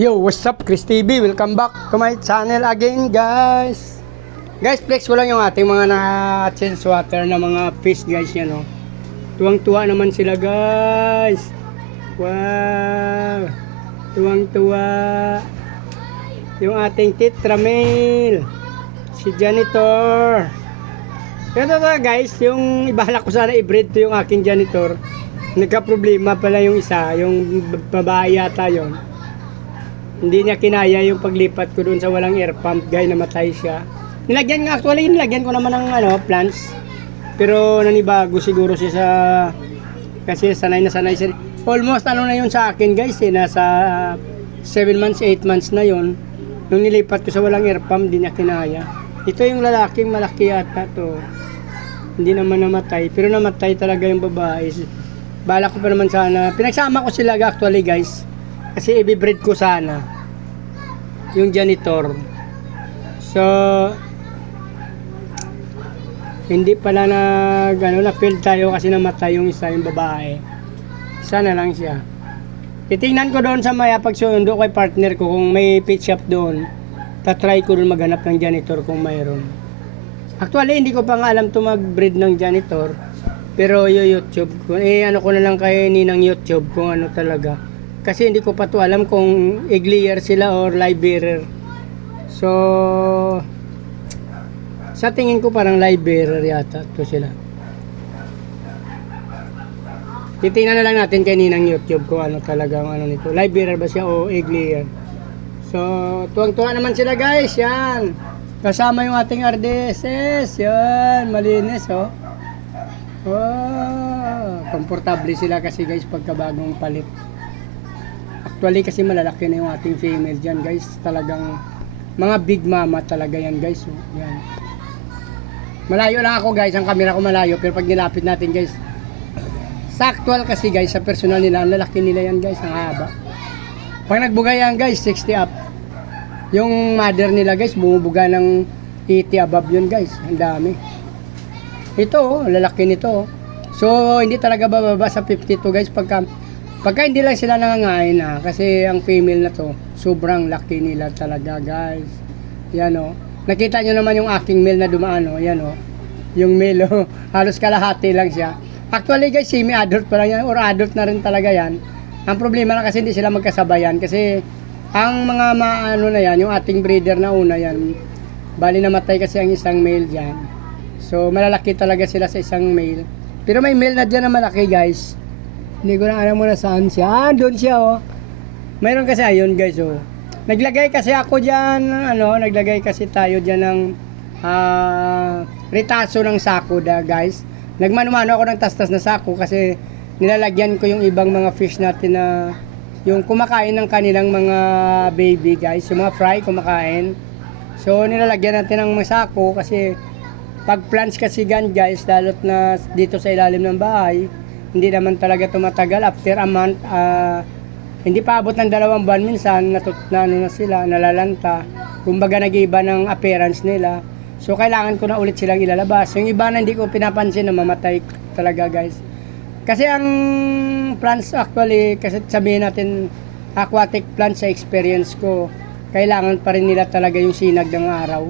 Yo, what's up, Chris TV? Welcome back to my channel again, guys. Guys, flex ko lang yung ating mga na-change water na mga fish, guys, yan, oh. Tuwang-tuwa naman sila, guys. Wow. Tuwang-tuwa. Yung ating tetramel. Si janitor. Pero guys, yung ibahala ko sana i-breed to yung aking janitor. Nagka-problema pala yung isa, yung babae yata yun. Hindi niya kinaya yung paglipat ko doon sa walang air pump, guys, namatay siya. Nilagyan nga, actually, nilagyan ko naman ng plants. Pero nanibago siguro siya sa, kasi sanay na sanay siya. Almost na yun sa akin, guys, nasa 7 months, 8 months na yun. Nung nilipat ko sa walang air pump, hindi niya kinaya. Ito yung lalaking malaki yata to. Hindi naman namatay, pero namatay talaga yung babae. Bala ko pa naman sana, pinagsama ko sila actually, guys. Kasi i-breed ko sana yung janitor. So hindi pala na-fail tayo kasi namatay yung isa, yung babae. Sana lang siya. Titingnan ko doon sa maya pagsundo kay partner ko kung may pet shop doon. Tatry ko doon maghanap ng janitor kung mayroon. Actually hindi ko pa nga alam to mag-breed ng janitor. Pero YouTube ko, ano ko na lang kay Ninang YouTube kung ano talaga. Kasi hindi ko pa to alam kung egg layer sila or live bearer. So sa tingin ko parang live bearer yata to sila. Titingnan na lang natin kay Ninang YouTube kung ano talaga ang ano nito. Live bearer ba siya o egg layer? So tuwang-tuwa naman sila, guys. Yan. Kasama yung ating RDSS. Yan, malinis, oh. Wow, komportable sila kasi, guys, pagkabagong palit. Actually kasi malalaki na yung ating female dyan, guys. Talagang mga big mama talaga yan, guys. So, yan. Malayo lang ako, guys. Ang camera ko malayo. Pero pag nilapit natin, guys, sa actual kasi, guys, sa personal nila, ang lalaki nila yan, guys. Ang haba. Pag nagbugay yan, guys, 60 up. Yung mother nila, guys, bumubuga ng 80 above yun, guys. Ang dami. Ito, oh, lalaki nito. So, hindi talaga bababa sa 52, guys, pagka hindi lang sila nangangain kasi ang female na to, sobrang laki nila talaga, guys. Yan, oh. Nakita nyo naman yung aking male na dumaan, oh. Yan, oh. Yung male, oh. Halos kalahati lang siya. Actually, guys, semi-adult pa lang yan, or adult na rin talaga yan. Ang problema na kasi hindi sila magkasabayan, kasi ang mga na yan, yung ating breeder na una yan, bali namatay kasi ang isang male dyan. So, malalaki talaga sila sa isang male. Pero may male na dyan na malaki, guys. Hindi ko na alam mo na saan siya. Doon siya, oh. Mayroon kasi ayun, guys, oh. Naglagay kasi ako dyan, naglagay kasi tayo dyan ng retaso ng sako, guys. Nagmano-mano ako ng tas-tas na sako kasi nilalagyan ko yung ibang mga fish natin na yung kumakain ng kanilang mga baby, guys. Yung mga fry, kumakain. So, nilalagyan natin ng mga sako kasi pag plants kasi gan, guys, lalot na dito sa ilalim ng bahay, hindi naman talaga tumatagal. After a month, hindi pa abot ng 2 buwan minsan, na sila, nalalanta. Kumbaga nag-iiba ng appearance nila. So kailangan ko na ulit silang ilalabas. Yung iba na hindi ko pinapansin na mamatay talaga, guys. Kasi ang plants actually, kasi sabihin natin, aquatic plants sa experience ko, kailangan pa rin nila talaga yung sinag ng araw.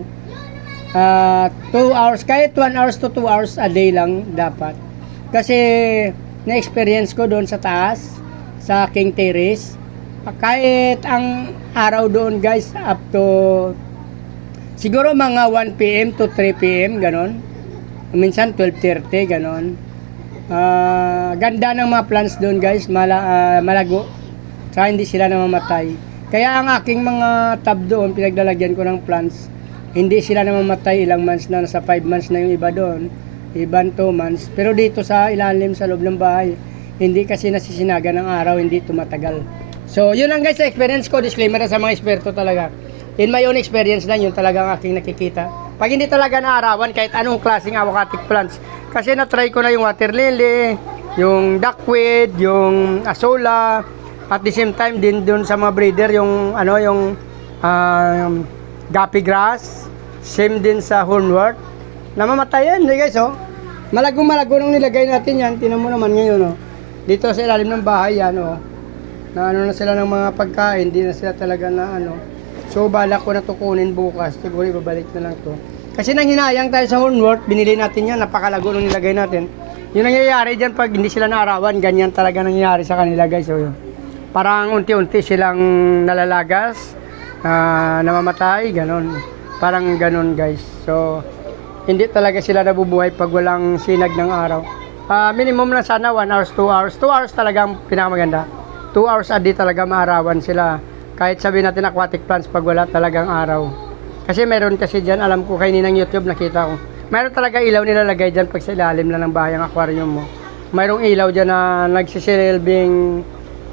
2 hours, kahit 1 hours to 2 hours a day lang dapat. Kasi na-experience ko doon sa taas, sa King Terrace, kahit ang araw doon, guys, up to siguro mga 1 PM to 3 PM, ganon. Minsan 12:30, ganon. Ganda ng mga plants doon, guys, malago. Saka hindi sila namamatay. Kaya ang aking mga tab doon, pinaglalagyan ko ng plants, hindi sila namamatay. Ilang months na, nasa 5 months na yung iba doon, ibang 2 months. Pero dito sa ilalim sa loob ng bahay, hindi kasi nasisinaga ng araw, hindi tumatagal. So yun lang, guys, sa experience ko. Disclaimer na sa mga eksperto talaga. In my own experience lang, yun talaga ang aking nakikita. Pag hindi talaga naarawan kahit anong klaseng aquatic plants, kasi na-try ko na yung water lily, yung duckweed, yung asola, at the same time din dun sa mga breeder yung guppy grass, same din sa hornwort. Namamatay yan, guys, oh. Malago nung nilagay natin yan. Tinan mo naman ngayon, oh. Dito sa ilalim ng bahay yan, oh. na ano na sila ng mga pagkain, hindi na sila talaga na ano. So balak ko na to kunin bukas, siguro ibabalik na lang to. Kasi nang hinayang tayo sa Hornworth, binili natin yan, napakalago nung nilagay natin. Yung nangyayari dyan pag hindi sila naarawan, ganyan talaga nangyayari sa kanila guys. So, yun. Parang unti-unti silang nalalagas, namamatay, ganon. Parang ganon guys. So, hindi talaga sila nabubuhay pag walang sinag ng araw. Minimum na sana 1 hours, 2 hours. 2 hours talaga ang pinakamaganda. 2 hours a day talaga maarawan sila. Kahit sabihin natin aquatic plants pag wala talagang araw. Kasi meron kasi dyan, alam ko kay Ninang YouTube nakita ko. Meron talaga ilaw nilalagay dyan pag sa ilalim lang ng bahay ang aquarium mo. Mayroong ilaw dyan na nagsisilbing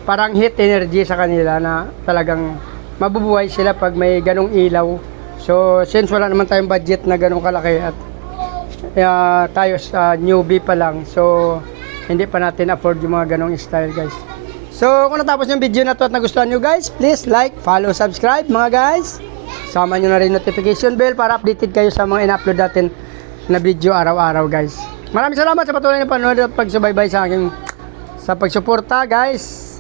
parang heat energy sa kanila na talagang mabubuhay sila pag may ganong ilaw. So since wala naman tayong budget na ganong kalaki at tayo sa newbie pa lang, so hindi pa natin afford yung mga ganong style guys. So kung natapos yung video na to at nagustuhan nyo guys, please like, follow, subscribe mga guys. Sama nyo na rin notification bell para updated kayo sa mga in-upload natin na video araw-araw guys. Maraming salamat sa patuloy na panonood at pagsubaybay sa aking sa pagsuporta guys.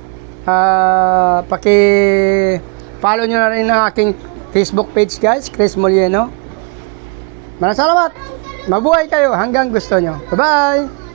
Paki-follow nyo na rin ang aking Facebook page guys, Chris Molieno. Maraming salamat. Mabuhay kayo hanggang gusto nyo. Bye-bye.